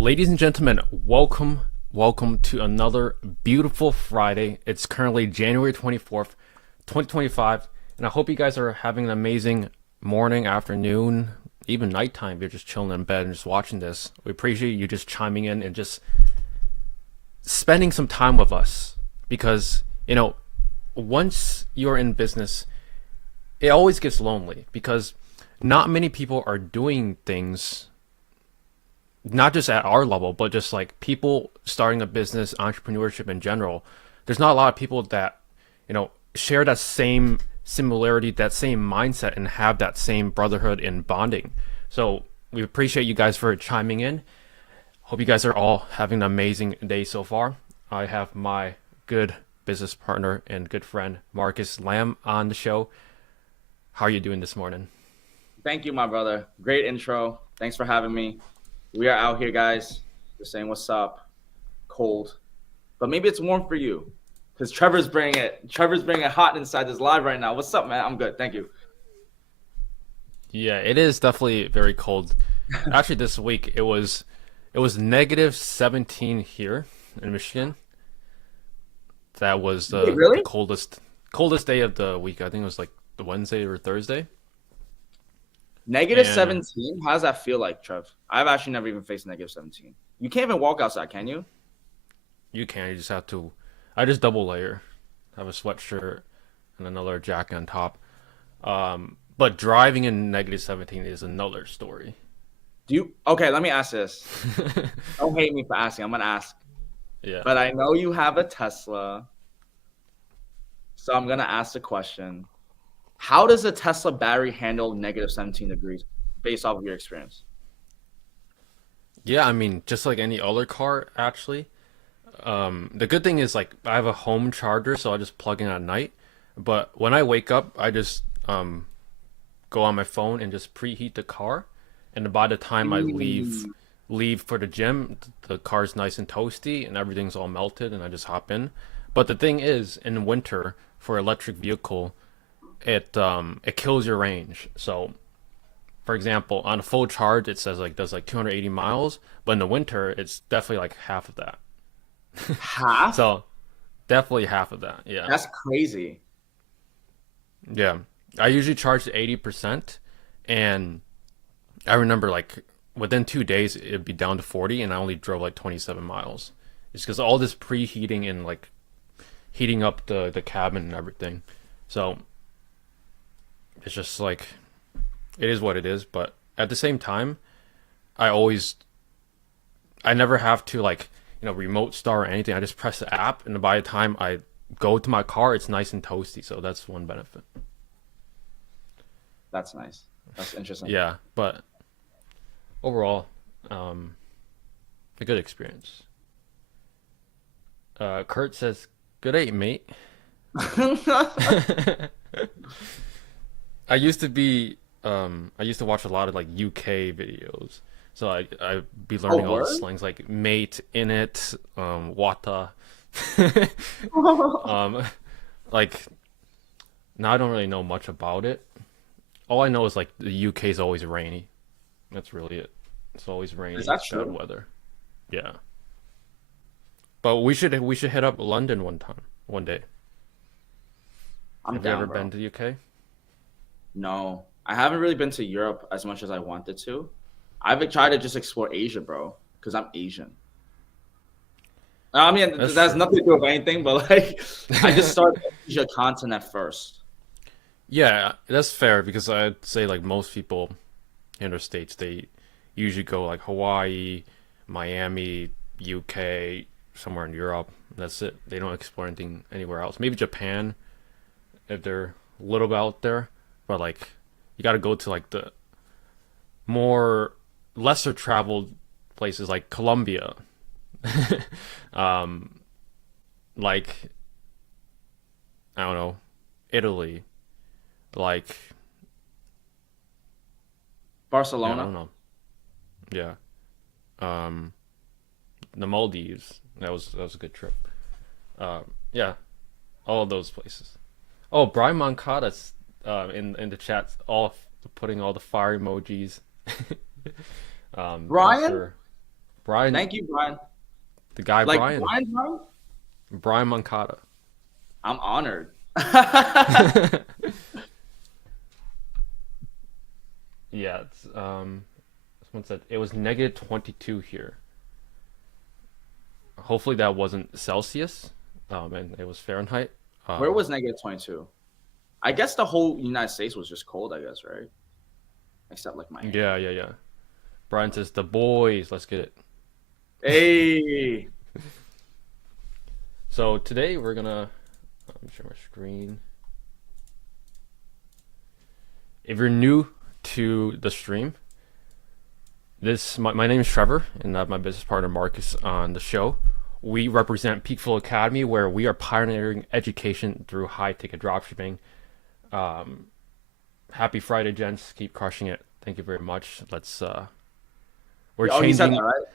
Ladies and gentlemen, welcome to another beautiful Friday. It's currently January 24th, 2025, and I hope you guys are having an amazing morning, afternoon, even nighttime. If you're just chilling in bed and just watching this. We appreciate you just chiming in and just spending some time with us because, once you're in business, it always gets lonely because not many people are doing things not just at our level, but just like people starting a business, entrepreneurship in general. There's not a lot of people that, share that same similarity, that same mindset, and have that same brotherhood and bonding. So we appreciate you guys for chiming in. Hope you guys are all having an amazing day so far. I have my good business partner and good friend, Marcus Lamb, on the show. How are you doing this morning? Thank you, my brother. Great intro. Thanks for having me. We are out here, guys. Just saying what's up. Cold, but maybe it's warm for you, because Trevor's bringing it. Trevor's bringing it hot inside this live right now. What's up, man? I'm good. Thank you. Yeah, it is definitely very cold. Actually, this week it was negative 17 here in Michigan. That was Wait, the really? coldest day of the week. I think it was like the Wednesday or Thursday. Negative And 17. How does that feel like, Trev? I've actually never even faced negative 17. You can't even walk outside, can you? you just have to. I just double layer, have a sweatshirt and another jacket on top. But driving in negative 17 is another story. Do you? Okay, let me ask this. Don't hate me for asking. I'm gonna ask, Yeah. but I know you have a Tesla, so I'm gonna ask the question. How does a Tesla battery handle negative 17 degrees based off of your experience? Yeah, I mean, just like any other car, actually. The good thing is like I have a home charger, so I just plug in at night. But when I wake up, I just go on my phone and just preheat the car, and by the time I leave Mm, leave for the gym, the car's nice and toasty and everything's all melted, and I just hop in. But the thing is, in winter for electric vehicle, it kills your range. So for example, on a full charge, it says like does like 280 miles, but in the winter, it's definitely like half of that. half? So definitely half of that. Yeah. That's crazy. Yeah. I usually charge to 80%. And I remember like within 2 days, it'd be down to 40. And I only drove like 27 miles. It's because all this preheating and like heating up the cabin and everything. So it's just like, it is what it is. But at the same time, I always, I never have to like, remote start or anything. I just press the app. And by the time I go to my car, it's nice and toasty. So that's one benefit. That's nice. That's interesting. Yeah, but overall, a good experience. Kurt says, "Good day, mate." I used to watch a lot of like UK videos, so I be Oh, learning all the word? slangs like mate, in it, wata. um, like now I don't really know much about it. All I know is like the UK is always rainy. That's really it. It's always Is rainy, that bad true? weather. Yeah. But we should hit up London one day. I'm Have you ever down, been bro. to the UK? No, I haven't really been to Europe as much as I wanted to. I've tried to just explore Asia, bro, because I'm Asian. I mean, That's that has true. nothing to do with anything, but like, I just started the Asia continent first. Yeah, that's fair because I'd say like most people in the States, they usually go like Hawaii, Miami, UK, somewhere in Europe. That's it. They don't explore anything anywhere else. Maybe Japan if they're a little bit out there, but like you got to go to like the more lesser traveled places like Colombia, um, like I don't know, Italy, like yeah, I Barcelona. don't know, yeah, um, the Maldives. That was a good trip. Yeah, all of those places. Oh, Brian Moncada's in the chat, putting all the fire emojis. Not Brian? sure. Brian, Thank you, Brian. the guy Like Brian, Brian? Brian Moncada. I'm honored. Yeah, it's someone said it was negative 22 here. Hopefully that wasn't Celsius, and it was Fahrenheit. Where was -22? I guess the whole United States was just cold, I guess, right? Except like Miami. Yeah. Brian says the boys, let's get it. Hey. So today we're gonna share my screen. If you're new to the stream, my name is Trevor, and I have my business partner Marcus on the show. We represent PeakFlow Academy, where we are pioneering education through high-ticket dropshipping. Happy Friday, gents! Keep crushing it. Thank you very much. We're Oh, you said changing. that, right?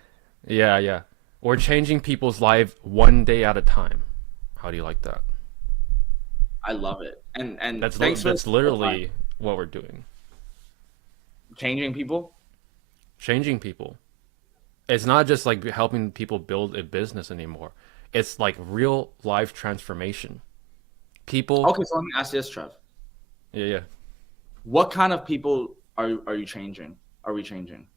Yeah. We're changing people's life one day at a time. How do you like that? I love it. And That's literally what we're doing. changing people. Changing people. It's not just like helping people build a business anymore. It's like real life transformation. People. Okay, so let me ask you this, Trev. Yeah. What kind of people are you changing? Are we changing?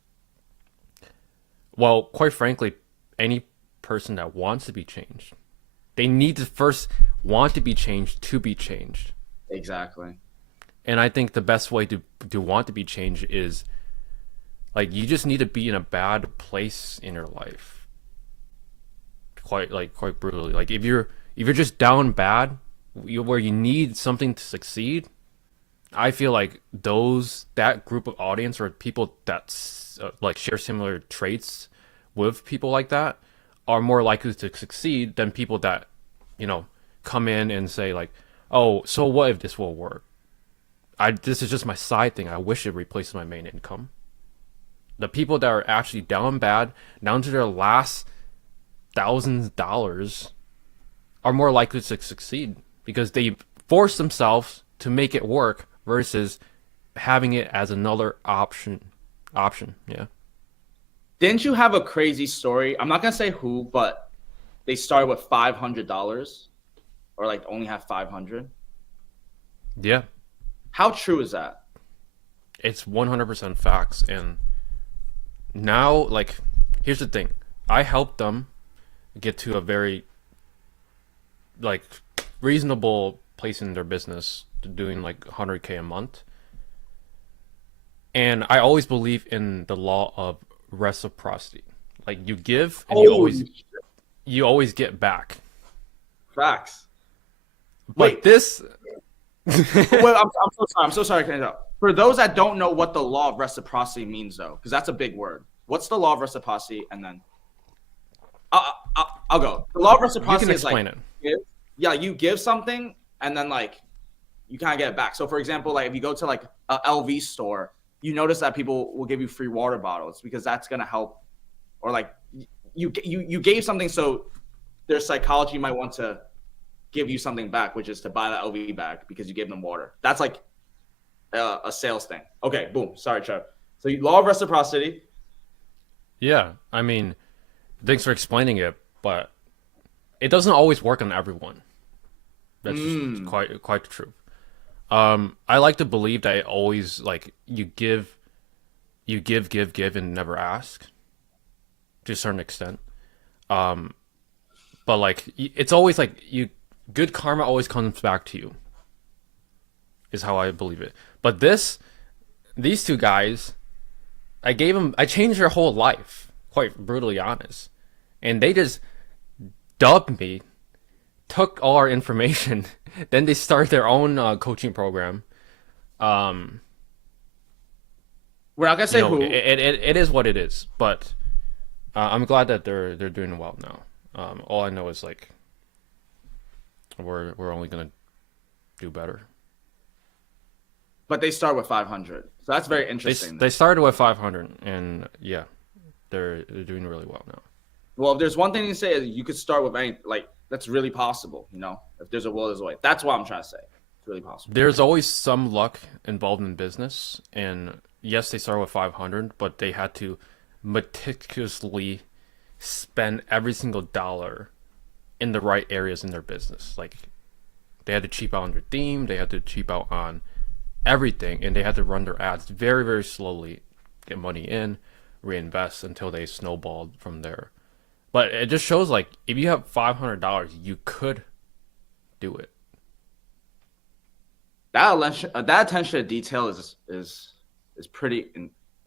Well, quite frankly, any person that wants to be changed, they need to first want to be changed to be changed. Exactly. And I think the best way to want to be changed is like you just need to be in a bad place in your life. Quite brutally. Like if you're just down bad, where you need something to succeed, I feel like that group of audience or people that like share similar traits with people like that are more likely to succeed than people that come in and say like, oh, so what if this will work? This is just my side thing. I wish it replaces my main income. The people that are actually down bad, down to their last $1,000, are more likely to succeed because they force themselves to make it work versus having it as another option. Yeah. Didn't you have a crazy story? I'm not gonna say who, but they started with $500, or like only have 500. Yeah. How true is that? It's 100% facts. And now, like, here's the thing. I helped them get to a very, like, reasonable place in their business, doing like 100K a month. And I always believe in the law of reciprocity. Like, you give and you always get back. Facts. But Wait. this Well, I'm so sorry. I'm so sorry. For those that don't know what the law of reciprocity means, though, because that's a big word. What's the law of reciprocity? And then I'll go. The law of reciprocity is like, you give something and then like you kind of get it back. So, for example, like if you go to like a LV store, you notice that people will give you free water bottles because that's gonna help. Or like you gave something, so their psychology might want to give you something back, which is to buy that LV bag because you gave them water. That's like a sales thing. Okay, boom. Sorry, Trev. So law of reciprocity. Yeah, I mean, thanks for explaining it, but it doesn't always work on everyone. That's just quite the truth. I like to believe that it always like you give, and never ask to a certain extent. But like it's always like good karma always comes back to you. Is how I believe it. But these two guys, I changed their whole life, quite brutally honest. And they just dubbed me, took all our information, then they started their own coaching program. We're not gonna say who. It is what it is, but I'm glad that they're doing well now. All I know is like we're only gonna do better. But they start with 500, so that's very interesting. They started with 500, and yeah, they're doing really well now. Well, if there's one thing to say, is you could start with any that's really possible. If there's a will, there's a way. That's what I'm trying to say. It's really possible. There's always some luck involved in business, and yes, they started with 500, but they had to meticulously spend every single dollar in the right areas in their business. Like they had to cheap out on their theme, they had to cheap out on everything, and they had to run their ads very, very slowly, get money in, reinvest until they snowballed from there. But it just shows like if you have $500, you could do it. That attention to detail is pretty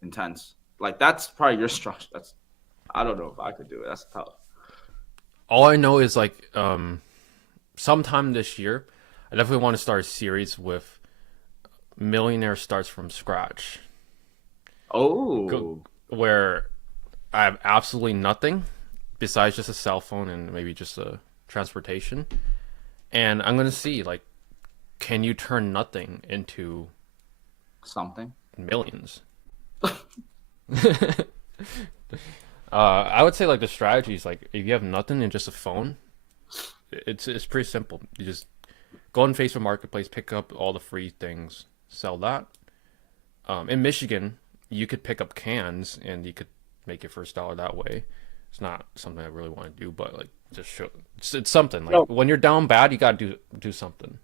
intense. Like that's probably your structure. That's I don't know if I could do it. That's tough. All I know is like sometime this year, I definitely want to start a series with millionaire starts from scratch. Oh, Where I have absolutely nothing besides just a cell phone and maybe just a transportation. And I'm gonna see like, can you turn nothing into something. millions? I would say like the strategy is like if you have nothing and just a phone, it's pretty simple. You just go on Facebook Marketplace, pick up all the free things, sell that. In Michigan, you could pick up cans and you could make your first dollar that way. It's not something I really want to do, but like just show it's something. Like No, when you're down bad, you gotta do something.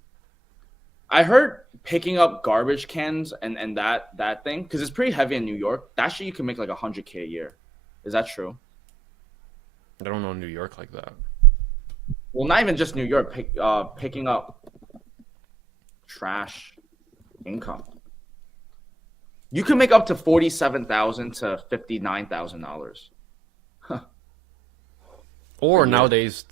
I heard picking up garbage cans and that thing because it's pretty heavy in New York. That shit you can make like 100K a year. Is that true? I don't know New York like that. Well, not even just New York. Picking up trash income. You can make up to $47,000 to $59,000 a Or year. nowadays,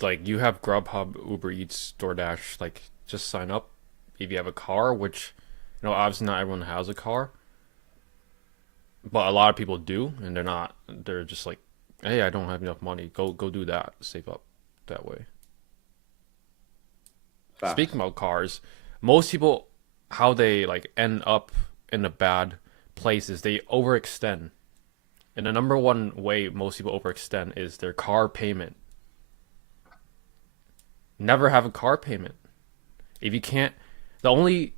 like you have Grubhub, Uber Eats, DoorDash. Like just sign up if you have a car, which obviously not everyone has a car, but a lot of people do, and they're not. They're just like, hey, I don't have enough money. Go do that. Save up that way. Facts. Speaking about cars, most people how they like end up in a bad place is they overextend. And the number one way most people overextend is their car payment. Never have a car payment. If you can't, the only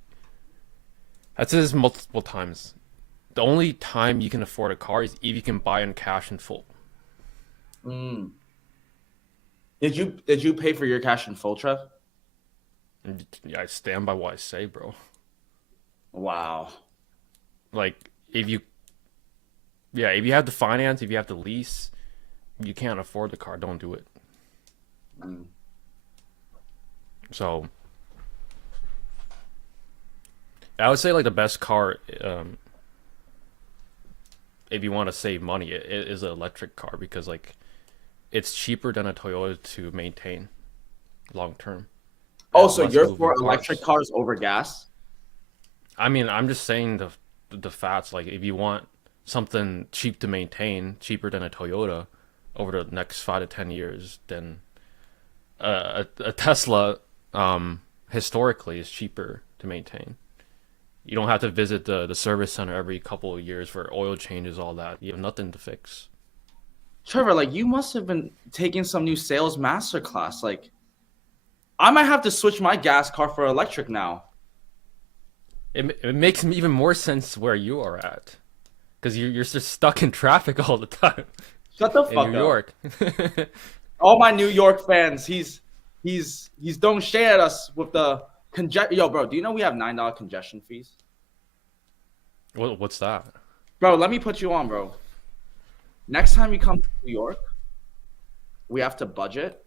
I've said this multiple times. The only time you can afford a car is if you can buy in cash in full. Mm. Did you pay for your cash in full, Trev? And I stand by what I say, bro. Wow. Like if you if you have the finance, if you have the lease, you can't afford the car, don't do it. Mm. So I would say like the best car, if you want to save money, it is an electric car because like it's cheaper than a Toyota to maintain long term. It Oh, has so less you're moving for electric parts. cars over gas? I mean, I'm just saying the facts. Like if you want something cheap to maintain, cheaper than a Toyota over the next 5 to 10 years, then a Tesla historically is cheaper to maintain. You don't have to visit the service center every couple of years for oil changes, all that. You have nothing to fix. Trevor, like you must have been taking some new sales masterclass. Like I might have to switch my gas car for electric now. It makes even more sense where you are at because you're just stuck in traffic all the time Shut the in fuck New up. York. All my New York fans, he's don't share us with the Yo, bro, do you know we have $9 congestion fees? What's that? Bro, let me put you on, bro. Next time you come to New York, we have to budget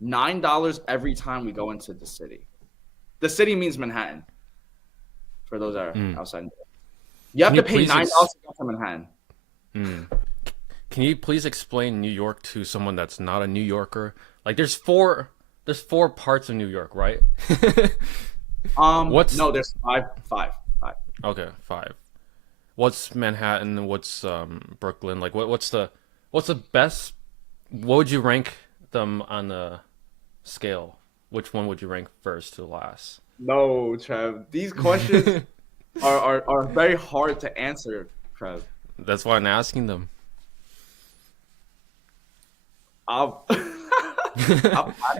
$9 every time we go into the city. The city means Manhattan. For those that are outside. You have Can to you pay please $9 to go to Manhattan. Can you please explain New York to someone that's not a New Yorker? Like there's four parts of New York, right? What's No, there's five. okay, five. What's Manhattan? What's Brooklyn? Like what's the best? What would you rank them on the scale? Which one would you rank first to last? No, Trev. These questions are very hard to answer, Trev. That's why I'm asking them. I'll,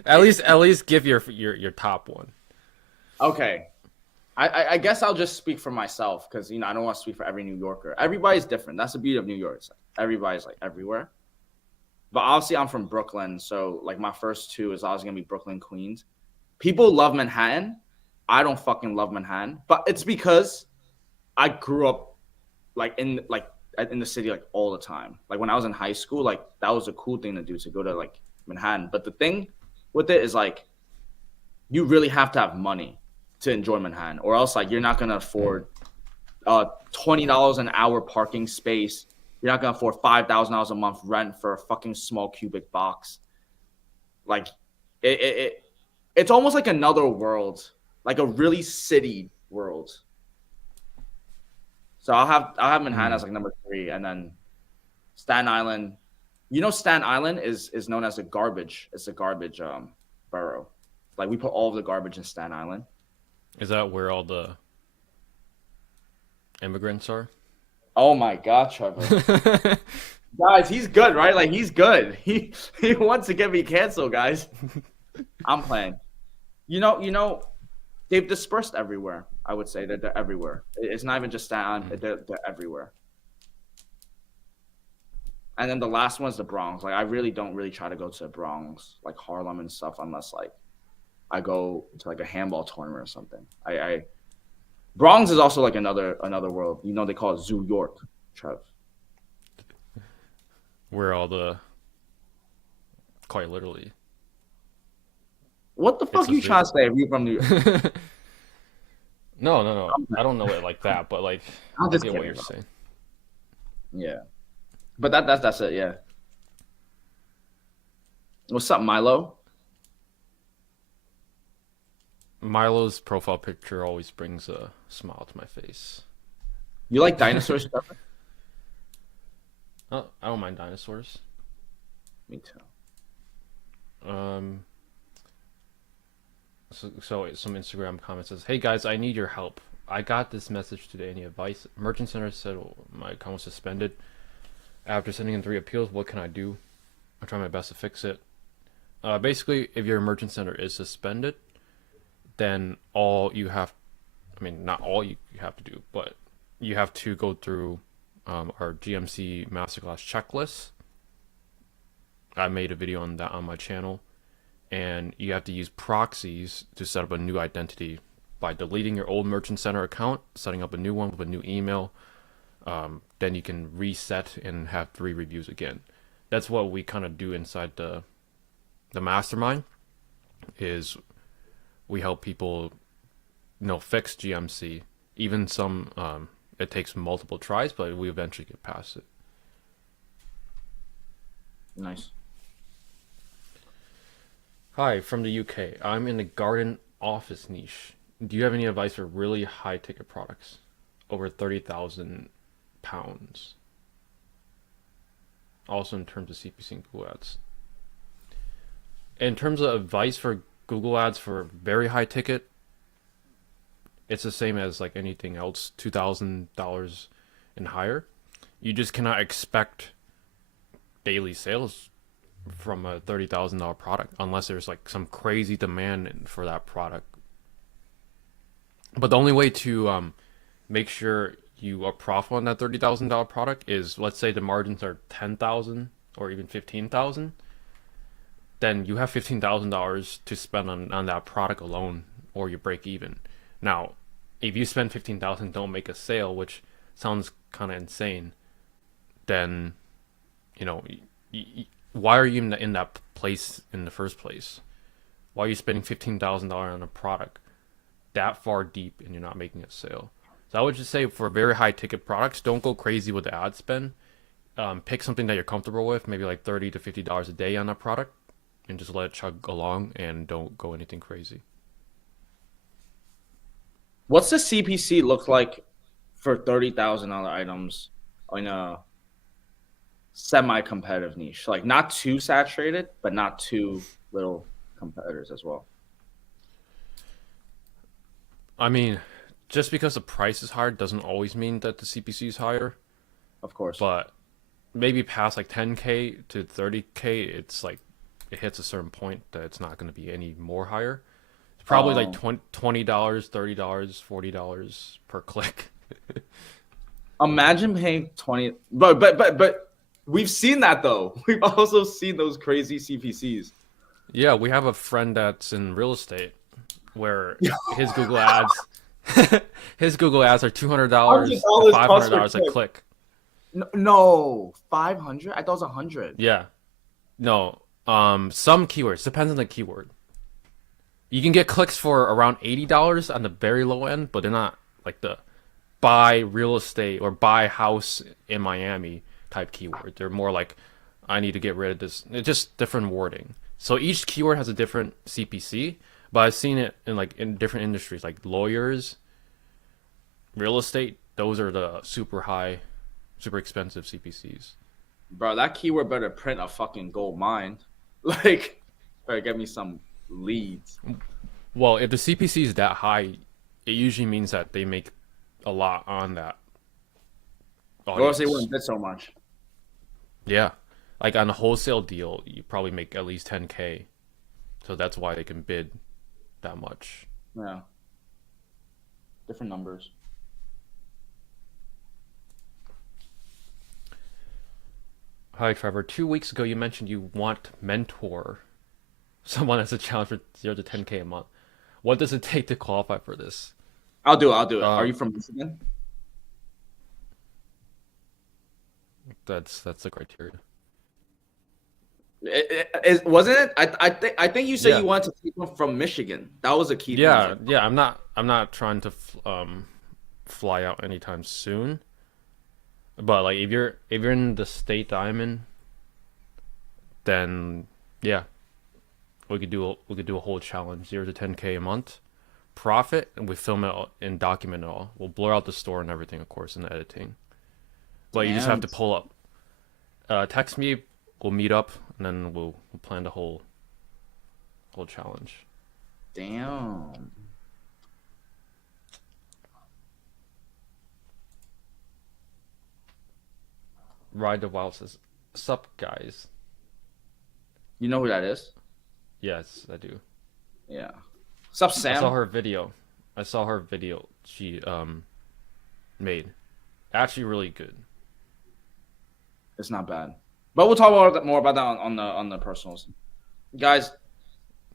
At least give your top one. okay. I guess I'll just speak for myself because I don't want to speak for every New Yorker. Everybody's different. That's the beauty of New York. It's like everybody's like everywhere. But obviously, I'm from Brooklyn, so like my first two is always gonna be Brooklyn, Queens. People love Manhattan. I don't fucking love Manhattan, but it's because I grew up in the city like all the time. Like when I was in high school, like that was a cool thing to do to go to like Manhattan. But the thing with it is like you really have to have money to enjoy Manhattan, or else like you're not gonna afford $20 an hour parking space. You're not gonna afford $5,000 a month rent for a fucking small cubic box. Like it's almost like another world, like a really city world. So I'll have Manhattan as like number 3, and then Staten Island. You know, Staten Island is known as a garbage. It's a garbage borough. Like we put all of the garbage in Staten Island. Is that where all the immigrants are? Oh my God, Trevor. Guys, he's good, right? Like he's good. He wants to get me canceled, guys. I'm playing. You know, they've dispersed everywhere. I would say that they're everywhere. It's not even just Staten Island. They're everywhere. And then the last one's the Bronx. Like I really don't try to go to the Bronx, like Harlem and stuff, unless like I go to like a handball tournament or something. I Bronx is also like another world. You know, they call it Zoo York, Trev. Where all the quite literally. What the fuck It's a you zoo. trying to say if you from New York? No. I don't know it like that, but like I'm I just get what kidding, you're bro. saying. Yeah. But that's it, yeah. What's up, Milo? Milo's profile picture always brings a smile to my face. You like dinosaurs, Trevor? Oh, I don't mind dinosaurs. Me too. So some Instagram comment says, "Hey guys, I need your help. I got this message today. Any advice? Merchant Center said my account was suspended after sending in 3 appeals. What can I do? I'm trying my best to fix it. Basically, if your Merchant Center is suspended, then all you have, I mean, not all you have to do, but you have to go through our GMC Masterclass checklist. I made a video on that on my channel, and you have to use proxies to set up a new identity by deleting your old Merchant Center account, setting up a new one with a new email. Then you can reset and have 3 reviews again. That's what we kind of do inside the mastermind. Is we help people, fix GMC. Even some, it takes multiple tries, but we eventually get past it. Nice. Hi, from the UK. I'm in the garden office niche. Do you have any advice for really high ticket products? Over 30,000 pounds. Also in terms of CPC and Google Ads. In terms of advice for Google Ads for very high ticket, it's the same as like anything else, $2,000 and higher. You just cannot expect daily sales from a $30,000 product unless there's like some crazy demand for that product. But the only way to make sure you are profitable on that $30,000 product is, let's say the margins are 10,000 or even 15,000, then you have $15,000 to spend on that product alone, or you break even. Now, if you spend 15,000, don't make a sale, which sounds kind of insane, then why are you in that place in the first place? Why are you spending $15,000 on a product that far deep and you're not making a sale? So I would just say for very high ticket products, don't go crazy with the ad spend. Pick something that you're comfortable with, maybe like $30 to $50 a day on that product, and just let it chug along and don't go anything crazy. What's the CPC look like for $30,000 items in a semi-competitive niche? Like not too saturated, but not too little competitors as well. I mean, just because the price is higher doesn't always mean that the CPC is higher. Of course. But maybe past like 10K to 30K, it's like it hits a certain point that it's not going to be any more higher. It's probably like $20, $30, $40 per click. Imagine paying 20, but We've seen that though. We've also seen those crazy CPCs. Yeah, we have a friend that's in real estate where his Google ads his Google ads are hundred $200 to dollars five hundred cost per dollars a click. click. No, 500. I thought it was 100. Yeah. No. Some keywords depends on the keyword. You can get clicks for around $80 on the very low end, but they're not like the buy real estate or buy house in Miami type keyword. They're more like I need to get rid of this. It's just different wording. So each keyword has a different CPC, but I've seen it in like in different industries like lawyers, real estate, those are the super high, super expensive CPCs. Bro, that keyword better print a fucking gold mine. Like, better get me some leads. Well, if the CPC is that high, it usually means that they make a lot on that Or else they audience. wouldn't bid so much. Yeah. Like on a wholesale deal, you probably make at least 10K. So that's why they can bid that much. Yeah. Different numbers. Hi, Trevor. 2 weeks ago, you mentioned you want to mentor someone as a challenge for 0 to 10K a month. What does it take to qualify for this? I'll do it. I'll do it. Are Uh, you from Michigan? that's the criteria. Wasn't it? I think you said Yeah. you wanted to take one from Michigan. That was a key thing. Yeah, yeah. I'm not trying to fly out anytime soon. But like if you're in the state that I'm in, then yeah, we could do a whole challenge 0 to 10K a month profit, and we film it and document it all. We'll blur out the store and everything, of course, in the editing. But you just have Damn. to pull up. Text me. We'll meet up, and then we'll plan the whole challenge. Damn. Ride the Wild says, "Sup, guys?" You know who that is? Yes, I do. Yeah. What's up, I saw Sam? her video. I saw her video she made. Actually, really good. It's not bad. But we'll talk more about that on the personals. Guys,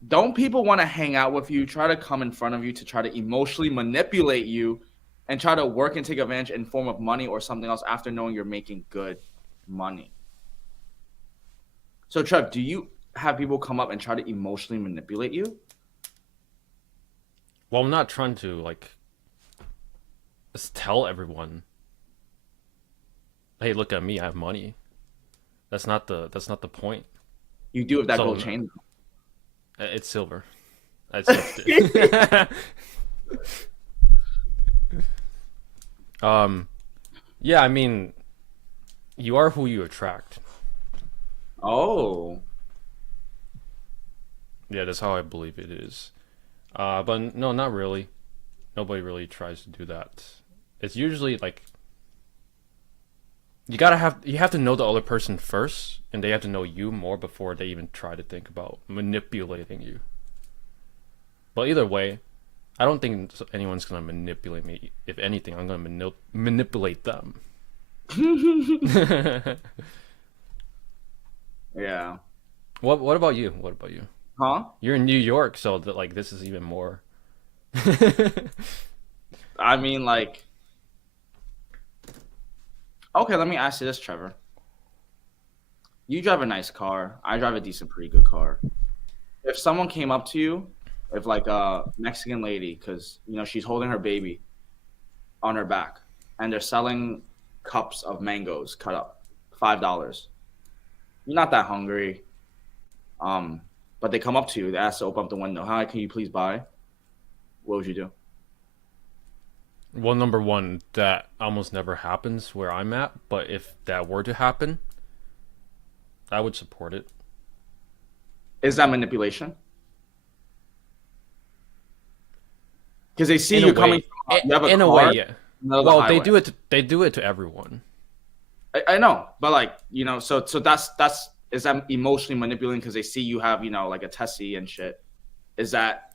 don't people want to hang out with you, try to come in front of you to try to emotionally manipulate you and try to work and take advantage in form of money or something else after knowing you're making good money? So, Trev, do you have people come up and try to emotionally manipulate you? Well, I'm not trying to like just tell everyone, "Hey, look at me, I have money." That's not the point. You do with that So gold chain. it's silver. I switched it. um, yeah, I mean, you are who you attract. Oh, Yeah, that's how I believe it is. But no, not really. Nobody really tries to do that. It's usually like you have to know the other person first, and they have to know you more before they even try to think about manipulating you. But either way, I don't think anyone's gonna manipulate me. If anything, I'm gonna manipulate them. yeah. What about you? What about you? Huh? You're in New York, so that like this is even more. I mean, like, okay, let me ask you this, Trevor. You drive a nice car. I drive a decent, pretty good car. If someone came up to you, if like a Mexican lady, because she's holding her baby on her back, and they're selling cups of mangoes cut up, $5. You're not that hungry, but they come up to you, they ask to open up the window. Hi, can you please buy? What would you do? Well, number one, that almost never happens where I'm at, but if that were to happen, I would support it. Is that manipulation? Because they see In a you coming way, from, you have a in a car, way, yeah. middle of the Well, they highway. do it. They do it to everyone. I know, but like so that's is that emotionally manipulating because they see you have like a Tessie and shit? Is that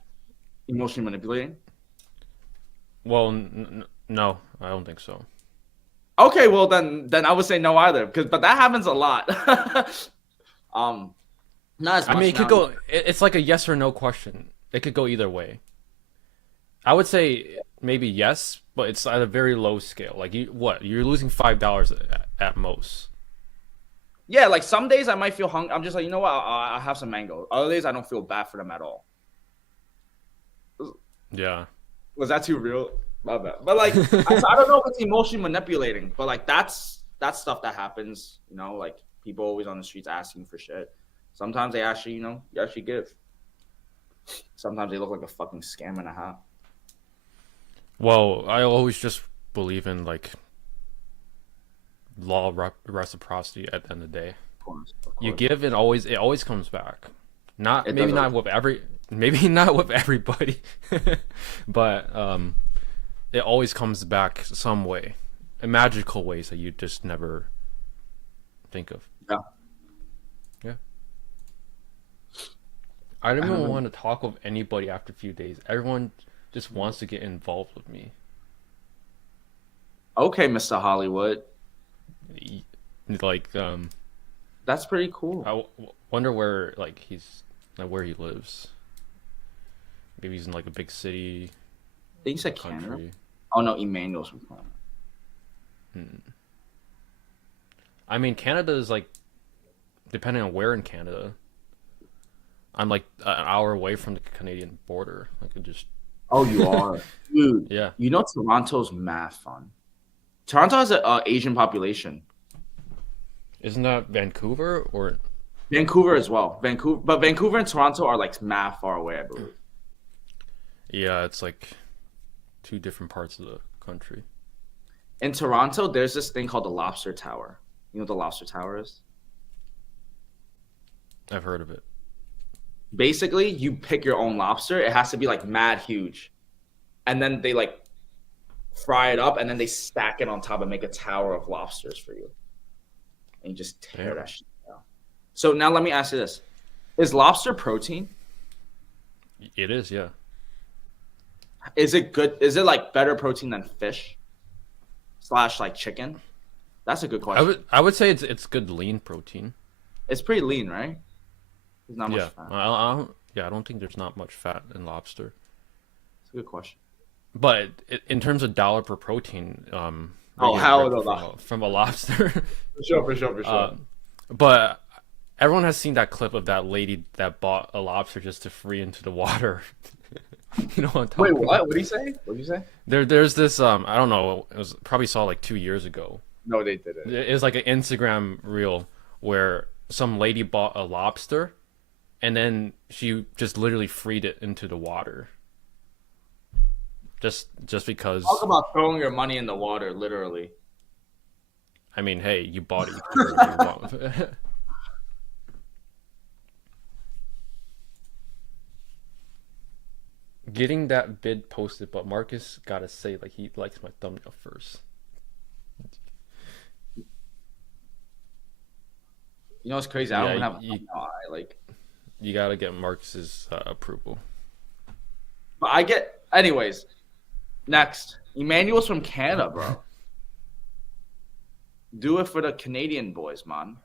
emotionally manipulating? Well, no, I don't think so. Okay, well then I would say no either, but that happens a lot. um, not as I mean, much it could now. go. It's like a yes or no question. It could go either way. I would say maybe yes, but it's at a very low scale. Like you're losing $5 at most. Yeah, like some days I might feel hungry. I'm just like, you know what? I'll have some mango. Other days I don't feel bad for them at all. Yeah. Was that too real? My bad. But like, I don't know if it's emotionally manipulating, but like that's stuff that happens. You know, like people always on the streets asking for shit. Sometimes they actually, you actually give. Sometimes they look like a fucking scam and a half. Well, I always just believe in like law of reciprocity at the end of the day. Of You course. give and it always comes back. Not It maybe does. not with maybe not with everybody, but it always comes back some way, in magical ways that you just never think of. Yeah. Yeah. I don't even want to talk with anybody after a few days. Everyone just wants to get involved with me. Okay, Mr. Hollywood. Like, That's pretty cool. wonder where like where he lives. Maybe he's in like a big city, I think you said Canada. country. Oh no, Emmanuel's from Canada. I mean, Canada is like, depending on where in Canada. I'm like an hour away from the Canadian border. I could just, Oh, you are, dude. yeah. You know Toronto's mad fun. Toronto has an Asian population. Isn't that Vancouver or? Vancouver as well. Vancouver and Toronto are like mad far away, I believe. Yeah, it's like two different parts of the country. In Toronto, there's this thing called the Lobster Tower. You know what the Lobster Tower is? I've heard of it. Basically, you pick your own lobster. It has to be like mad huge. And then they like fry it up and then they stack it on top and make a tower of lobsters for you. And you just tear Damn. that shit down. So now let me ask you this. Is lobster protein? It is, yeah. Is it good? Is it like better protein than fish / like chicken? That's a good question. I would say it's good lean protein. It's pretty lean, right? There's not much Yeah, fat. I don't think there's not much fat in lobster. It's a good question. But in terms of dollar per protein, Oh, you hell rip no. from a lobster. For sure. But everyone has seen that clip of that lady that bought a lobster just to free into the water. You know what I'm talking Wait, about? what? What did you say? What did you say? There's this I don't know, it was probably saw like 2 years ago. No, they didn't. It was like an Instagram reel where some lady bought a lobster and then she just literally freed it into the water. Just because, Talk about throwing your money in the water, literally. I mean, hey, you bought it. You can do whatever you want with it. Getting that bid posted, but Marcus gotta say like he likes my thumbnail first. You know what's crazy? I don't Yeah, even have a you- thumbnail. You gotta get Marcus's approval. But I get. Anyways, next, Emmanuel's from Canada, bro. Do it for the Canadian boys, man.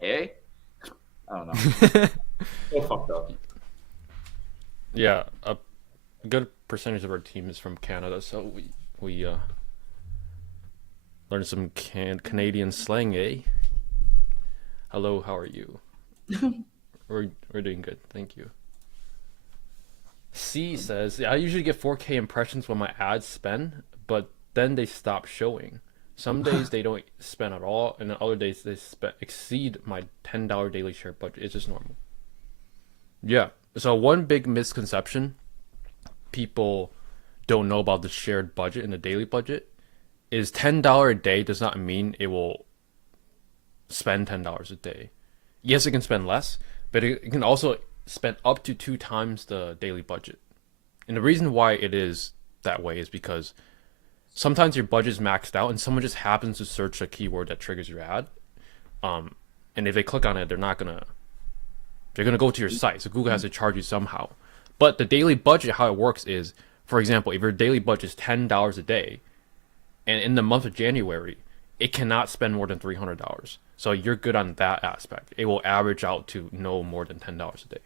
Eh? I don't know. So fucked up. Yeah, a good percentage of our team is from Canada, so we learned some Canadian slang, eh? Hello, how are you? We're doing good, thank you. C says, I usually get 4K impressions when my ads spend, but then they stop showing. Some days they don't spend at all, and then other days they exceed my $10 daily share budget. It's just normal. Yeah. So one big misconception people don't know about the shared budget and the daily budget is $10 a day does not mean it will spend $10 a day. Yes, it can spend less, but it can also spend up to 2 times the daily budget. And the reason why it is that way is because sometimes your budget is maxed out and someone just happens to search a keyword that triggers your ad. And if they click on it, they're gonna go to your site. So Google has to charge you somehow. But the daily budget, how it works is, for example, if your daily budget is $10 a day, and in the month of January, it cannot spend more than $300. So you're good on that aspect. It will average out to no more than $10 a day.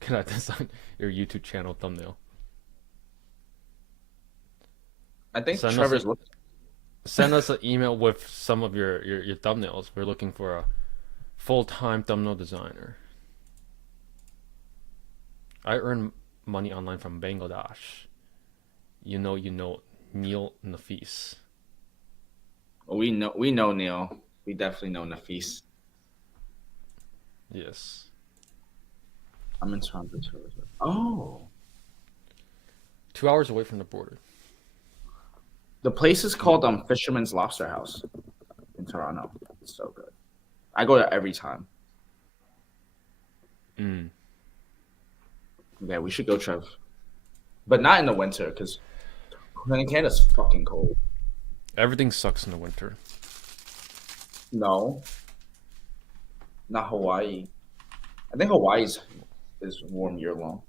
Can I design your YouTube channel thumbnail? I think Send us Trevor's a, looking. send us an email with some of your thumbnails. We're looking for a full-time thumbnail designer. I earn money online from Bangladesh. You know, Neil Nafis. We know Neil. We definitely know Nafis. Yes. I'm in Toronto too. Oh, 2 hours away from the border. the place is called Fisherman's Lobster House in Toronto. It's so good. I go there every time. Mm. Yeah, we should go, Trev. But not in the winter, because Canada's fucking cold. Everything sucks in the winter. No, not Hawaii. I think Hawaii is warm year long.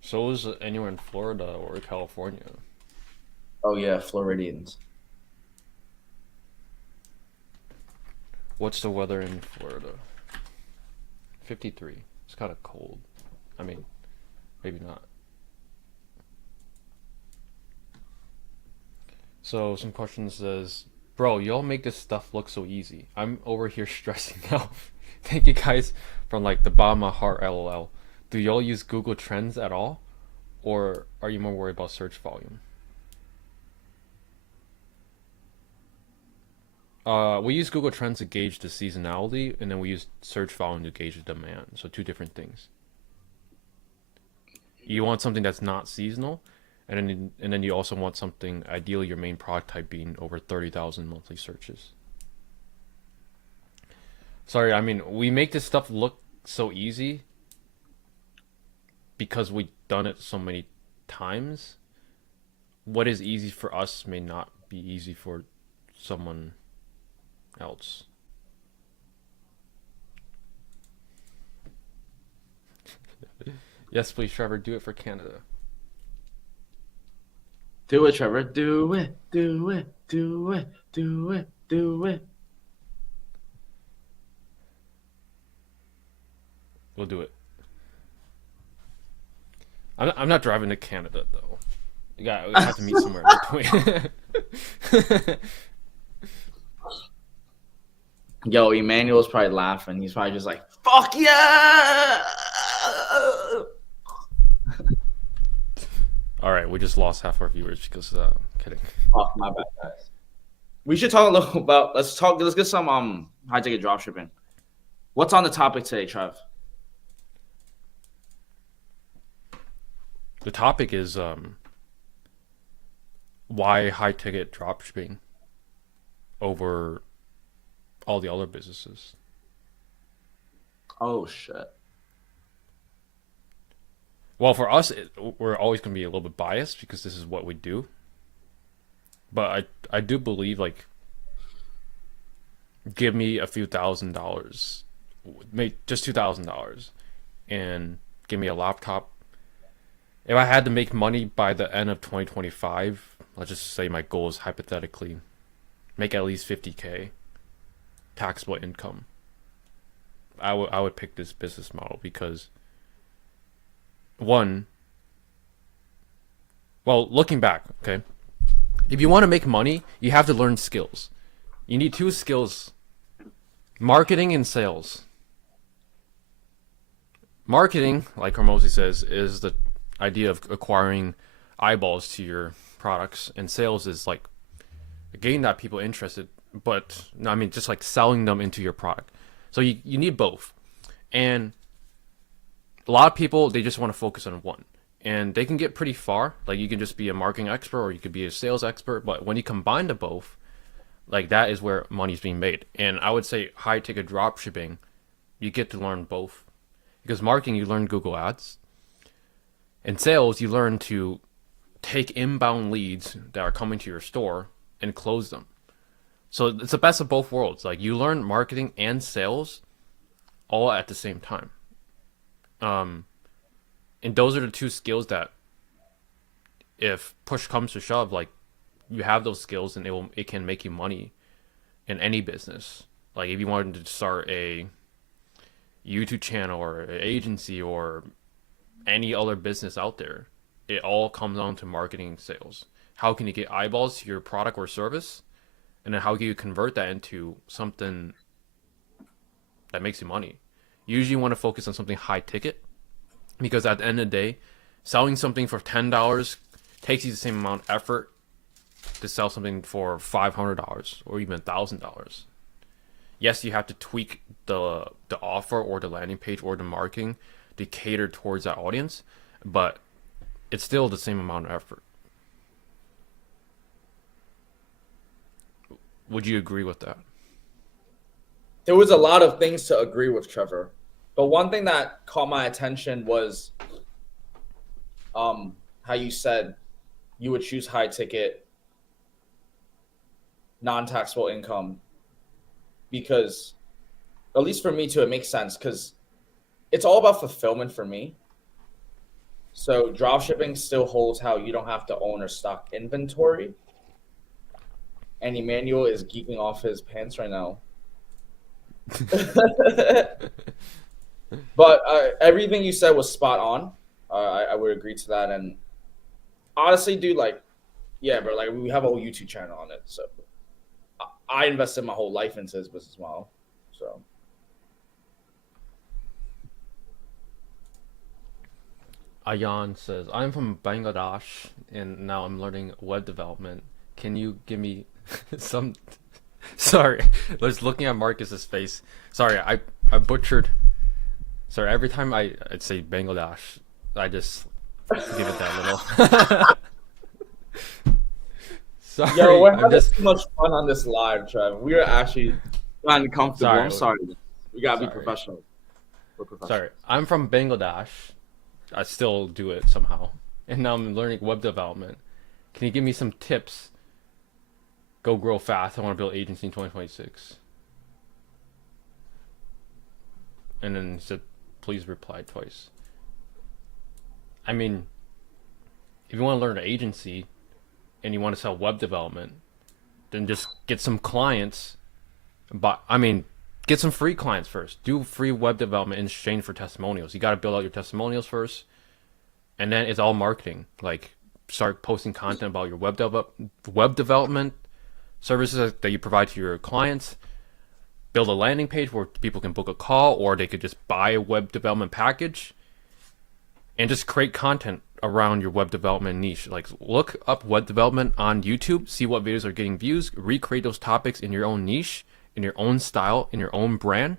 So is anywhere in Florida or California. Oh yeah, Floridians. What's the weather in Florida? 53. It's kind of cold. I mean, maybe not. So some questions says, bro, y'all make this stuff look so easy. I'm over here stressing out. Thank you guys from like the bottom of my heart, lol. Do y'all use Google Trends at all? Or are you more worried about search volume? We use Google Trends to gauge the seasonality, and then we use search volume to gauge the demand. So two different things. You want something that's not seasonal, and then you also want something, ideally your main product type being over 30,000 monthly searches. Sorry, I mean, we make this stuff look so easy because we've done it so many times. What is easy for us may not be easy for someone else. Yes, please, Trevor, do it for Canada. Do it, Trevor. Do it. Do it. Do it. Do it. Do it. We'll do it. I'm not driving to Canada though. We have to meet somewhere in between. Yo, Emmanuel's probably laughing. He's probably just like, "Fuck yeah!" All right, we just lost half our viewers because kidding. Oh, my bad, guys. We should talk a little about. Let's get some high ticket dropshipping. What's on the topic today, Trev? The topic is why high ticket dropshipping over all the other businesses. Oh shit. Well, for us, we're always going to be a little bit biased because this is what we do. But I do believe, like, give me a few $1,000s, make just $2,000, and give me a laptop. If I had to make money by the end of 2025, let's just say my goal is hypothetically make at least 50K taxable income. I would pick this business model because one, well, looking back, okay, if you want to make money, you have to learn skills. You need two skills: marketing and sales. Marketing, like Hormozy says, is the idea of acquiring eyeballs to your products, and sales is like getting that people interested, but I mean just like selling them into your product. So you need both. And a lot of people, they just want to focus on one, and they can get pretty far. Like, you can just be a marketing expert or you could be a sales expert, but when you combine the both, like, that is where money's being made. And I would say high ticket drop shipping, you get to learn both, because marketing, you learn Google Ads. In sales, you learn to take inbound leads that are coming to your store and close them. So it's the best of both worlds. Like, you learn marketing and sales all at the same time. Um, and those are the two skills that, if push comes to shove, like you have those skills and it can make you money in any business. Like if you wanted to start a YouTube channel or an agency or any other business out there, it all comes down to marketing and sales. How can you get eyeballs to your product or service? And then how can you convert that into something that makes you money? You usually want to focus on something high ticket because at the end of the day, selling something for $10 takes you the same amount of effort to sell something for $500 or even $1,000. Yes, you have to tweak the offer or the landing page or the marketing to cater towards that audience, but it's still the same amount of effort. Would you agree with that? There was a lot of things to agree with, Trevor, but one thing that caught my attention was how you said you would choose high ticket, non-taxable income because, at least for me too, it makes sense because it's all about fulfillment for me. So dropshipping still holds how you don't have to own or stock inventory. And Emmanuel is geeking off his pants right now. But everything you said was spot on. I would agree to that. And honestly, dude, like, yeah, bro, like we have a whole YouTube channel on it. So I invested my whole life into this business model. So Ayan says, I'm from Bangladesh and now I'm learning web development. Can you give me some? Sorry, just looking at Marcus's face. Sorry, I butchered. Sorry, every time I'd say Bangladesh, I just give it that little. Sorry, yo, we're I'm having just too much fun on this live, Trev. We are actually uncomfortable. sorry. I'm sorry. We gotta be Sorry. professional. We're professional. Sorry, I'm from Bangladesh. I still do it somehow, and now I'm learning web development. Can you give me some tips? Go grow fast. I want to build agency in 2026. And then he said, please reply twice. I mean, if you want to learn an agency and you want to sell web development, then just get some clients. But I mean, get some free clients first. Do free web development in exchange for testimonials. You got to build out your testimonials first, and then it's all marketing. Like, start posting content about your web development services that you provide to your clients. Build a landing page where people can book a call, or they could just buy a web development package, and just create content around your web development niche. Like, look up web development on YouTube, see what videos are getting views, recreate those topics in your own niche, in your own style, in your own brand,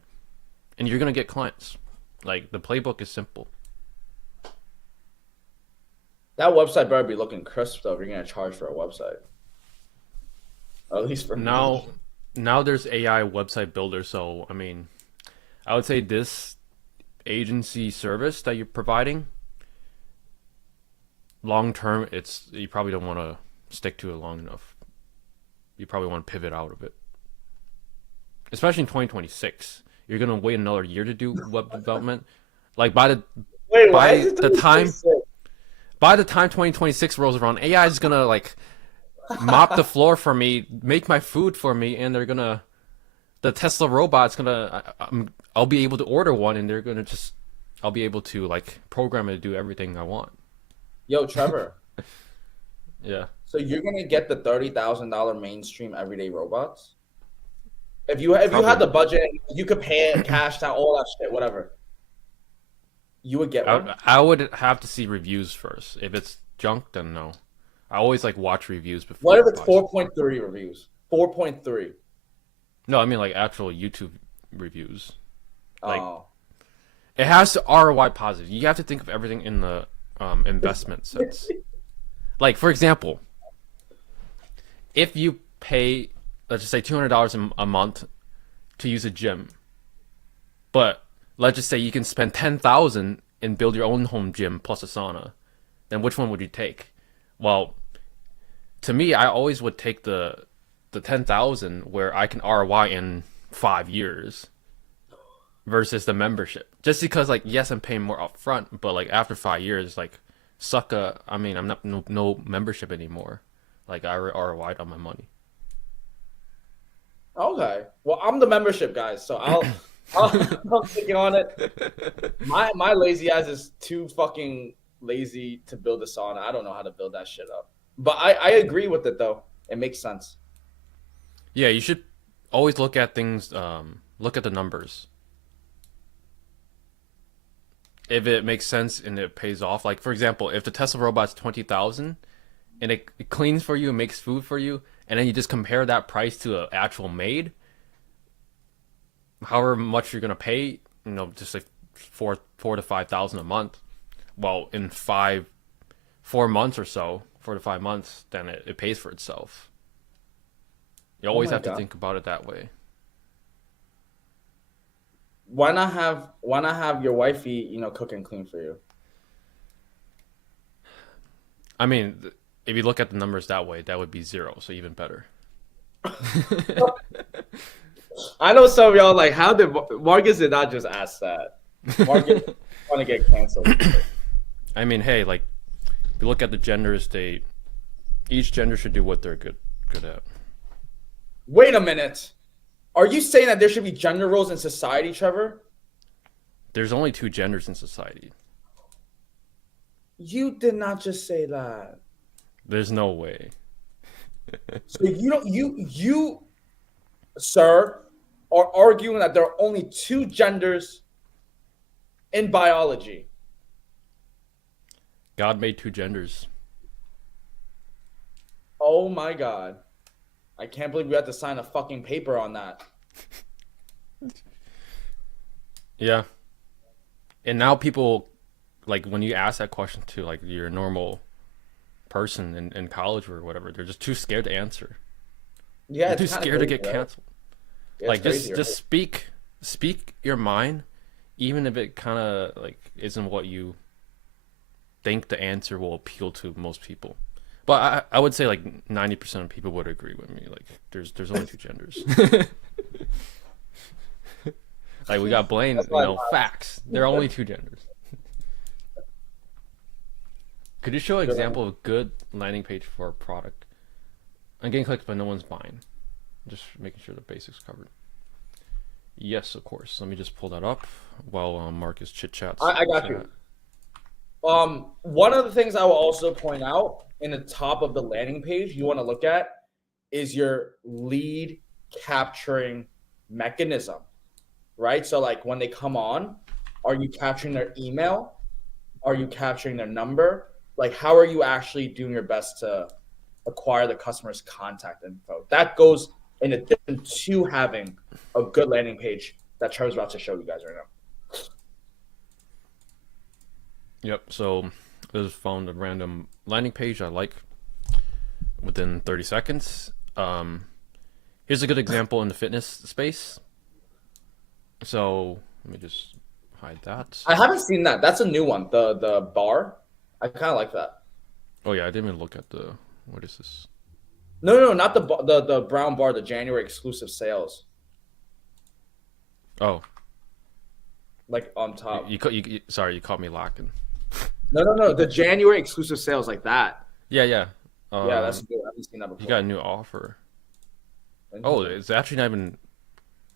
and you're gonna get clients. Like, the playbook is simple. That website better be looking crisp though if you're gonna charge for a website. At least for Now, me. now there's AI website builder, so I mean, I would say this agency service that you're providing, long term, it's you probably don't want to stick to it long enough. You probably want to pivot out of it, especially in 2026. You're gonna wait another year to do web development. Like Wait, why by is it the time 26? by the time 2026 rolls around, AI is gonna like mop the floor for me, make my food for me, and the Tesla robot's I'll be able to order one, and I'll be able to like program it to do everything I want. Yo, Trevor. Yeah. So you're gonna get the $30,000 mainstream everyday robots? If you had the Probably. budget, you could pay it, cash out, all that shit, whatever. You would get one. I would have to see reviews first. If it's junk, then no. I always like watch reviews What before if I it's buy something. 4.3 reviews? 4.3. No, I mean like actual YouTube reviews. Like, Oh. it has to ROI positive. You have to think of everything in the investment sense. Like, for example, if you pay, let's just say $200 a month to use a gym, but let's just say you can spend 10,000 and build your own home gym plus a sauna, then which one would you take? Well, to me, I always would take the 10,000 where I can ROI in 5 years. versus the membership. Just because like yes, I'm paying more upfront, but like after 5 years, like sucka. I mean, I'm not no membership anymore. Like I ROI'd on my money. Okay. Well, I'm the membership guy, so I'll take you on it. My lazy ass is too fucking lazy to build a sauna. I don't know how to build that shit up. But I agree with it though. It makes sense. Yeah, you should always look at things. Look at the numbers. If it makes sense and it pays off, like for example, if the Tesla robot's 20,000 and it cleans for you and makes food for you, and then you just compare that price to an actual maid, however much you're gonna pay, just like four to 5,000 a month. Well, in 4 months or so, 4 to 5 months, then it pays for itself. You Oh always my have to god. think about it that way. Why not have your wifey, cook and clean for you? I mean, if you look at the numbers that way, that would be zero, so even better. I know some of y'all like how did Marcus did not just ask that. Marcus want to get canceled. I mean, hey, like if you look at the genders, each gender should do what they're good at. Wait a minute. Are you saying that there should be gender roles in society, Trevor? There's only two genders in society. You did not just say that. There's no way. So you don't you sir are arguing that there are only two genders in biology. God made two genders. Oh my god. I can't believe we had to sign a fucking paper on that. Yeah. And now people, like when you ask that question to like your normal person in college or whatever, they're just too scared to answer. Yeah, They're too it's kind of scared to crazy, get right? canceled. Yeah, it's Like crazy. just speak your mind, even if it kind of like isn't what you think the answer will appeal to most people. But I would say like 90% of people would agree with me. Like there's only two genders. Like we got Blaine, That's why. facts. There are only two genders. Could you show an example of a good landing page for a product? I'm getting clicks, but no one's buying. Just making sure the basics covered. Yes, of course. Let me just pull that up while Marcus chit chats. I got you. One of the things I will also point out in the top of the landing page you want to look at is your lead capturing mechanism, right? So like when they come on, are you capturing their email? Are you capturing their number? Like how are you actually doing your best to acquire the customer's contact info? That goes in addition to having a good landing page that Trevor's about to show you guys right now. Yep. So I just found a random landing page I like within 30 seconds. Here's a good example in the fitness space. So let me just hide that. I haven't seen that. That's a new one. The bar. I kind of like that. Oh yeah, I didn't even look at what is this? No, not the brown bar. The January exclusive sales, Oh, like on top. sorry, you caught me lacking. No. The January exclusive sales like that. Yeah. Yeah, that's good. I haven't seen that before. You got a new offer. Oh, it's actually not even.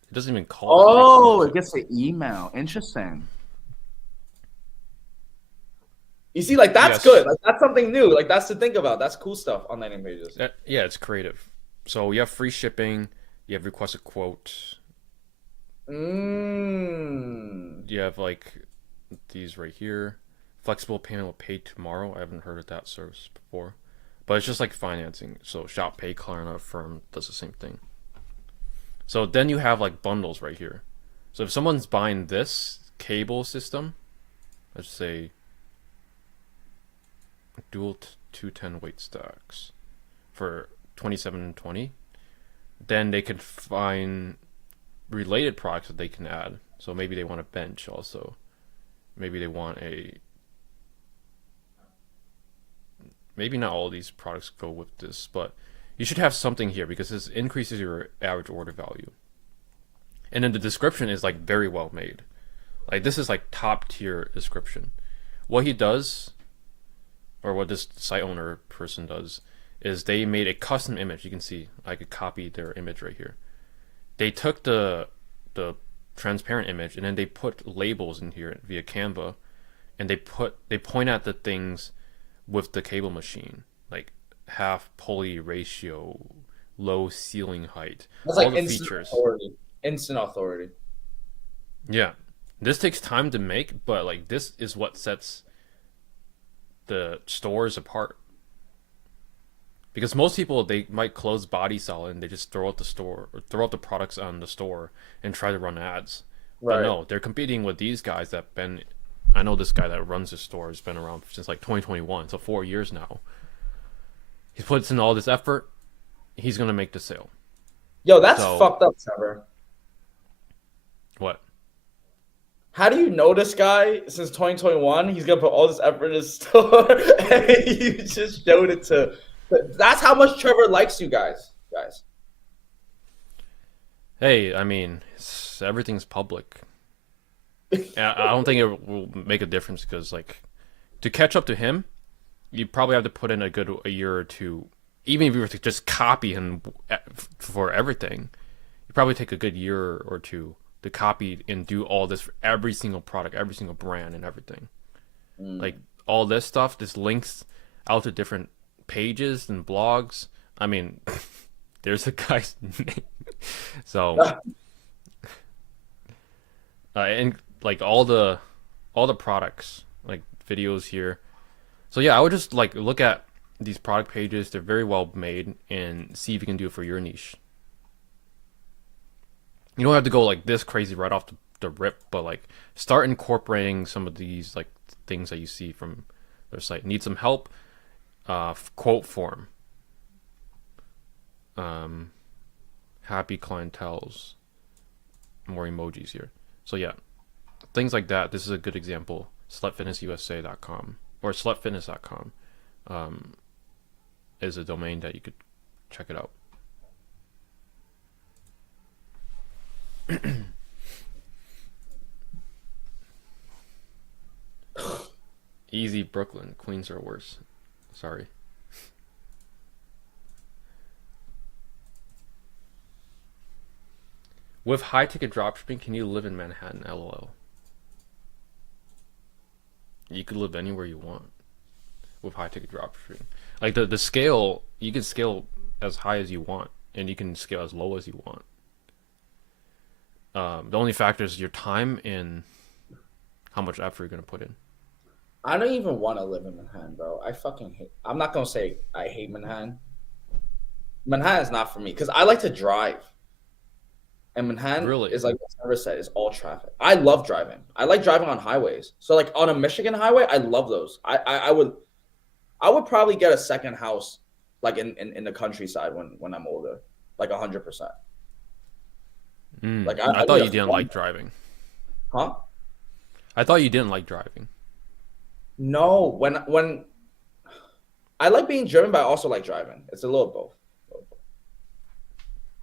It doesn't even call. Oh, it gets the email. Interesting. You see, like that's Yes. good. Like that's something new. Like that's to think about. That's cool stuff on landing pages. Yeah, it's creative. So you have free shipping. You have request a quote. Mm. You have like these right here. Flexible payment will pay tomorrow. I haven't heard of that service before, but it's just like financing. So Shop Pay, Klarna, Affirm does the same thing. So then you have like bundles right here. So if someone's buying this cable system, let's say dual 210 weight stacks for $27.20, then they can find related products that they can add. So maybe they want a bench also. Maybe they want maybe not all of these products go with this, but you should have something here because this increases your average order value. And then the description is like very well made. Like this is like top tier description. What he does, or what this site owner person does, is they made a custom image. You can see I could copy their image right here. They took the transparent image and then they put labels in here via Canva, and they point at the things with the cable machine, like half pulley ratio, low ceiling height, That's all like the instant features. authority. Instant authority. Yeah, this takes time to make, but like this is what sets the stores apart. Because most people, they might close body solid and they just throw out the store or throw out the products on the store and try to run ads. But Right. no, they're competing with these guys that been. I know this guy that runs the store has been around since like 2021, so 4 years now. He puts in all this effort. He's gonna make the sale. Yo, that's So fucked up, Trevor. what? How do you know this guy since 2021? He's gonna put all this effort in his store, and you just showed it to. That's how much Trevor likes you guys. Hey, I mean, everything's public. I don't think it will make a difference because like to catch up to him, you probably have to put in a year or two. Even if you were to just copy him for everything, you probably take a good year or two to copy and do all this for every single product, every single brand, and everything. Like all this stuff, this links out to different pages and blogs. I mean, there's a guy's name. So, and like all the products, like videos here. So yeah, I would just like look at these product pages. They're very well made, and see if you can do it for your niche. You don't have to go like this crazy right off the rip, but like start incorporating some of these like things that you see from their site. Need some help? Quote form. Happy clientels. More emojis here. So yeah, things like that. This is a good example. Slutfitnessusa.com or slutfitness.com is a domain that you could check it out. Easy Brooklyn. Queens are worse. Sorry. With high ticket dropshipping, can you live in Manhattan? LOL. You could live anywhere you want with high ticket dropshipping. Like the scale, you can scale as high as you want, and you can scale as low as you want. The only factor is your time and how much effort you're gonna put in. I don't even want to live in Manhattan, bro. I fucking hate. I'm not gonna say I hate Manhattan. Manhattan's not for me because I like to drive, and Manhattan Really? is like what Trevor said, is all traffic. I love driving. I like driving on highways. So like on a Michigan highway, I love those. I would probably get a second house like in the countryside when I'm older, like 100%. Like I I thought need you a didn't farm. like driving. Huh? I thought you didn't like driving. No, when I like being driven, but I also like driving. It's a little both.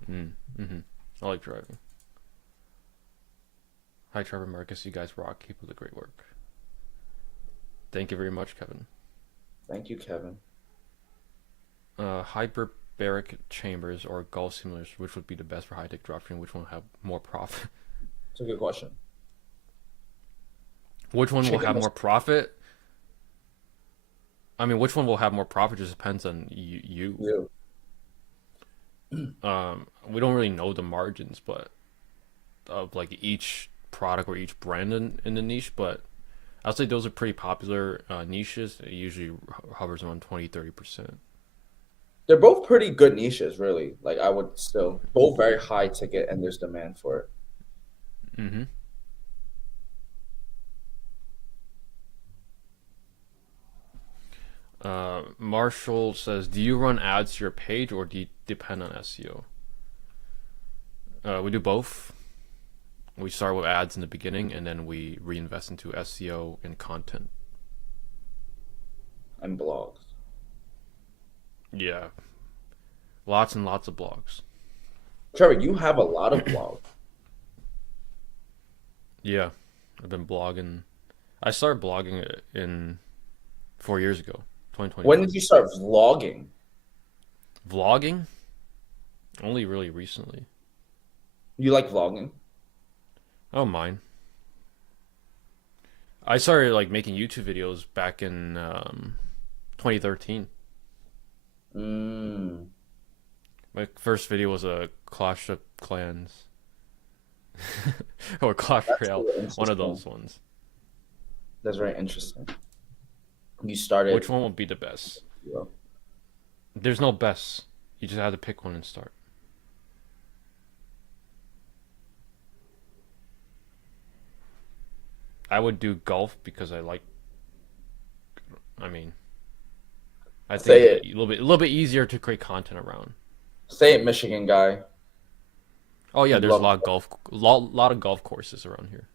I like driving. Hi, Trevor Marcus. You guys rock. Keep up the great work. Thank you very much, Kevin. Thank you, Kevin. Hyperbaric chambers or golf simulators, which would be the best for high tech dropshipping? Which one will have more profit? It's a good question. Which one will Chicken have was- more profit? I mean, which one will have more profit just depends on you. You. We don't really know the margins, but of like each product or each brand in the niche, but I'd say those are pretty popular niches. It usually hovers around 20-30%. They're both pretty good niches, really. Like I would still both very high ticket, and there's demand for it. Mm-hmm. Marshall says, do you run ads to your page or do you depend on SEO? We do both. We start with ads in the beginning and then we reinvest into SEO and content. And blogs. Yeah. Lots and lots of blogs. Trevor, you have a lot of blogs. Yeah, I've been blogging. I started blogging in 4 years ago, When 2021. did you start vlogging? Vlogging only really recently. You like vlogging? I don't mind. I started like making YouTube videos back in 2013. Mm, My first video was a Clash of Clans or Clash that's Royale, really one of interesting. those ones. That's very interesting. You Which started. one would be the best? Well, There's no best. You just have to pick one and start. I would do golf because I like. I mean, I think say it's it. a little bit easier to create content around. Say it, Michigan guy. Oh yeah, You there's a love. lot of lot of golf courses around here.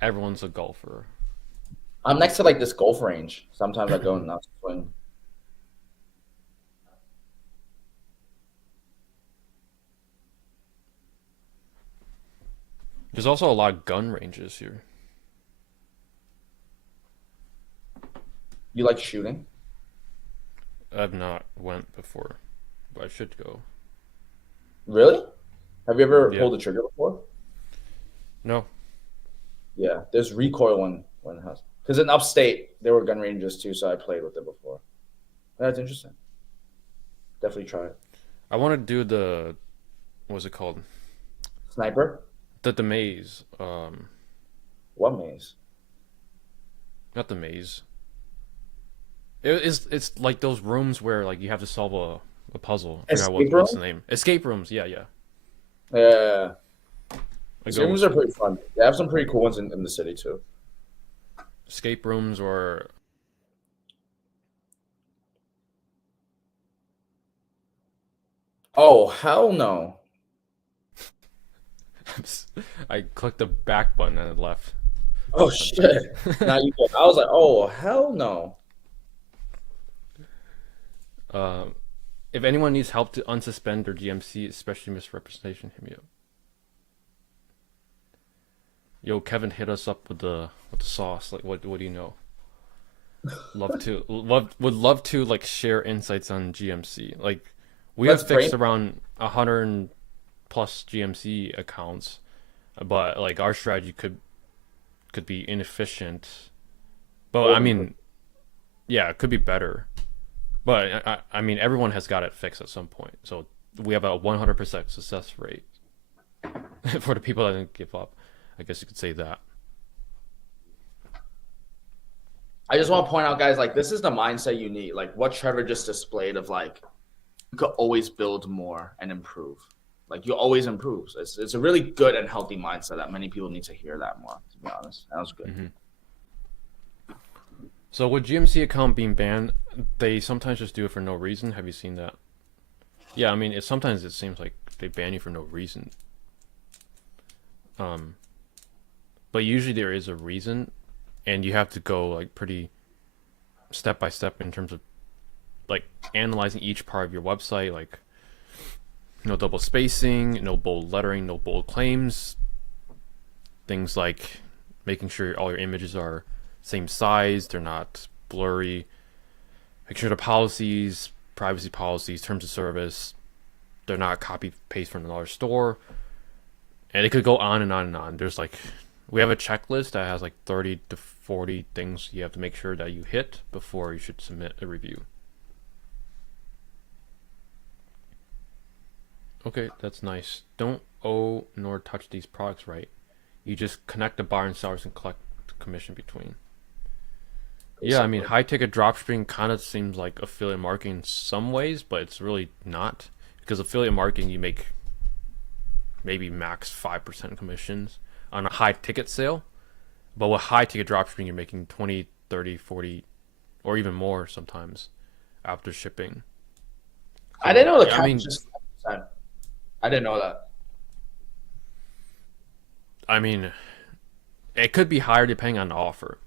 Everyone's a golfer. I'm next to like this golf range. Sometimes I go and I swing. There's also a lot of gun ranges here. You like shooting? I've not went before, but I should go. Really? Have you ever Yeah. pulled the trigger before? No. Yeah, there's recoil when it has. Because in upstate there were gun ranges too, so I played with it before. That's interesting. Definitely try it. I want to do the what's it called? Sniper? The maze. What maze? Not the maze. It's like those rooms where like you have to solve a puzzle. I forgot Escape what's room? the name. Escape rooms. Yeah, yeah. Yeah. I Escape go rooms are pretty fun. They have some pretty cool ones in the city too. escape rooms or Oh hell no! I clicked the back button and it left. Oh shit! Now you. I was like, oh hell no! Um, if anyone needs help to unsuspend their GMC, especially misrepresentation, hit me up. Yo, Kevin, hit us up with the sauce. Like, what do you know? Would love to like share insights on GMC. Like, we Let's have brain. fixed around 100 plus GMC accounts, but like our strategy could be inefficient. But I mean, yeah, it could be better. But I mean, everyone has got it fixed at some point. So we have a 100% success rate for the people that didn't give up. I guess you could say that. I just want to point out, guys, like this is the mindset you need. Like what Trevor just displayed of like you could always build more and improve. Like you always improve. It's a really good and healthy mindset that many people need to hear that more. To be honest, that was good. Hmm. So with GMC account being banned, they sometimes just do it for no reason. Have you seen that? Yeah, I mean, sometimes it seems like they ban you for no reason. Um, but usually there is a reason, and you have to go like pretty step by step in terms of like analyzing each part of your website, like no double spacing, no bold lettering, no bold claims, things like making sure all your images are same size, they're not blurry, make sure the policies, privacy policies, terms of service, they're not copy paste from another store, and it could go on and on and on. There's like we have a checklist that has like 30 to 40 things you have to make sure that you hit before you should submit a review. Okay, that's nice. Don't owe nor touch these products, right? You just connect the buyer and sellers and collect the commission between. Yeah, I mean, Basically. high ticket dropshipping kind of seems like affiliate marketing in some ways, but it's really not. Because affiliate marketing, you make maybe max 5% commissions on a high ticket sale. But with high ticket dropshipping, you're making 20, 30, 40, or even more sometimes after shipping. I didn't know the I cap mean, was just 5%. I didn't know that. I mean, it could be higher depending on the offer.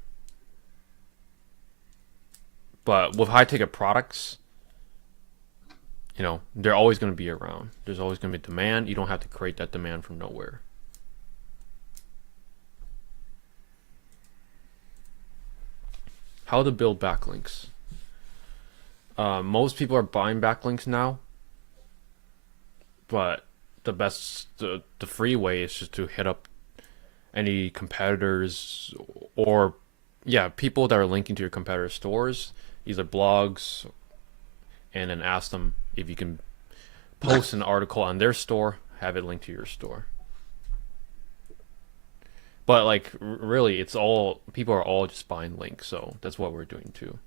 But with high ticket products, they're always going to be around. There's always going to be demand. You don't have to create that demand from nowhere. How to build backlinks. Most people are buying backlinks now, but the free way is just to hit up any competitors or people that are linking to your competitor stores, either blogs, and then ask them if you can post an article on their store, have it linked to your store. But like really, it's all people are all just buying links, so that's what we're doing too.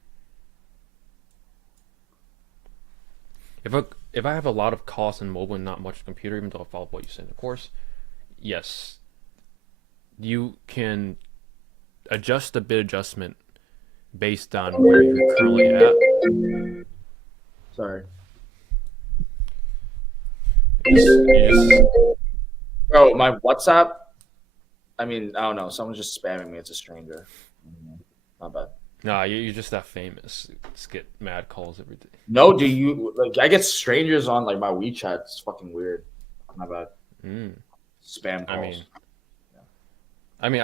If I have a lot of costs in mobile and not much computer, even though I follow what you said in the course, yes, you can adjust the bid adjustment based on where you're currently at. Sorry. Bro, my WhatsApp. I mean, I don't know. Someone's just spamming me. It's a stranger. Not bad. Nah, you're just that famous. Just get mad calls every day. No, do you like? I get strangers on like my WeChat. It's fucking weird. Not bad. Spam calls. I mean,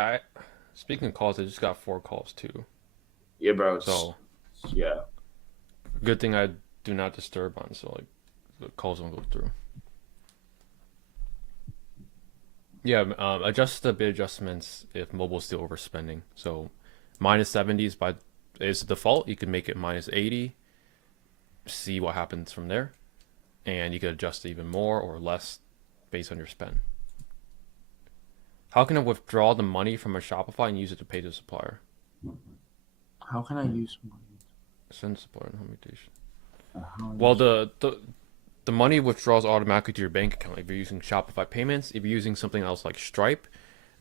speaking of calls, I just got 4 calls too. Yeah, bro. So yeah. Good thing I do not disturb on, so like the calls won't go through. Yeah, adjust the bid adjustments if mobile is still overspending. So -70 is the default. You can make it -80. See what happens from there, and you can adjust it even more or less based on your spend. How can I withdraw the money from a Shopify and use it to pay the supplier? How can I use money? Send supplier invitation. Well, the money withdraws automatically to your bank account if you're using Shopify payments. If you're using something else like Stripe,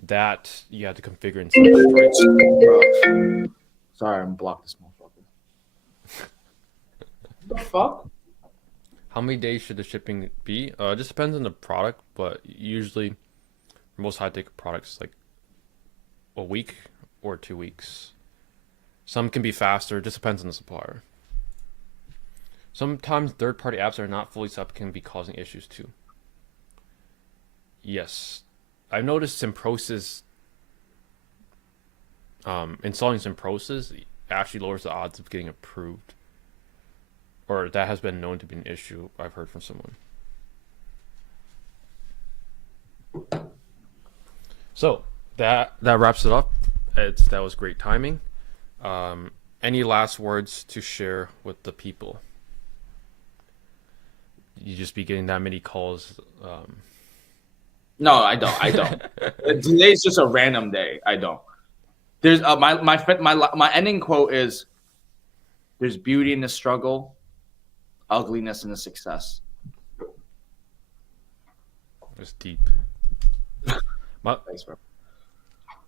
that you have to configure inside Stripe. Sorry, I'm blocked this motherfucker. What the fuck? How many days should the shipping be? It just depends on the product, but usually most high-ticket products like a week or 2 weeks. Some can be faster. It just depends on the supplier. Sometimes third-party apps that are not fully set up can be causing issues too. Yes, I've noticed Simprosys. Installing Simprosys actually lowers the odds of getting approved, or that has been known to be an issue. I've heard from someone. So that wraps it up. That was great timing. Any last words to share with the people? You just be getting that many calls. No, I don't. Today's just a random day. I don't. There's my ending quote is, "There's beauty in the struggle, ugliness in the success." It's deep. Thanks, bro.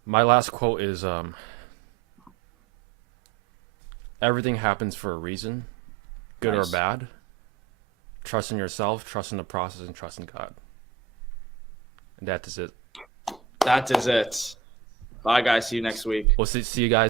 My last quote is, everything happens for a reason, good or bad. Trust in yourself, trust in the process, and trust in God. And that is it. That is it. Bye, guys. See you next week. We'll see you guys.